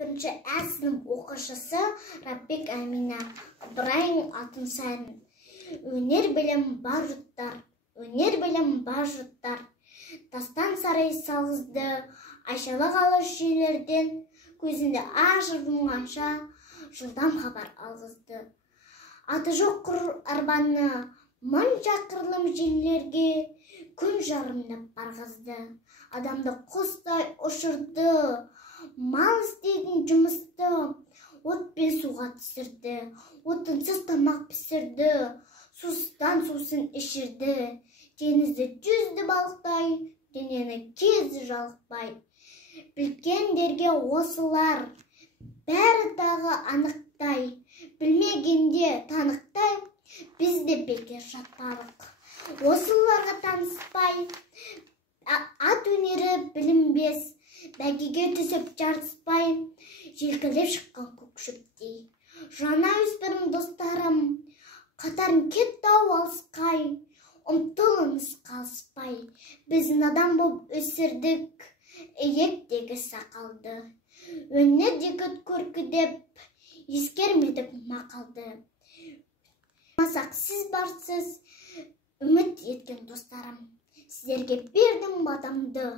бірінші А сынып оқушысы Рапбек Амина Ыбырайым Алтынсарин. Өнер білім бар жұрттар, өнер білім бар жұрттар. Тастан сарай салғызды, айшалы қалыш жүйелерден, көзінде ашып жұмғанша жылдам хабар алғызды. Аты жоқ құр арбаны, мың шақырылым жерлерге күн жарымдап барғызды. Адамды құстай ұшырды, мал істейтін жұмысты отпен суға түсірді. Отынсыз тамақ пісірді, сусыздан сусын ішірді. Теңізді жүзді балықтай, денені кезді жалықпай. Білгендерге осылар, бәрі тағы анықтай. Білмегенде танықтай, біз де бекер жатпалық. Осыларға таныспай, ат өнері білінбес, бәйгеге түсіп жарыспай, желкілеп шыққан көкшөптей. Жаңа өспірім достарым, қатарын кетті-ау алысқай, ұмтылыңыз қалыспай. Біз надан боп өсірдік, иектегі сақалды. Өнердегі көркі деп, ескермедік мақалды. Масақ сіз барсыз, үміт еткен достарым, сіздерге бердім батамды.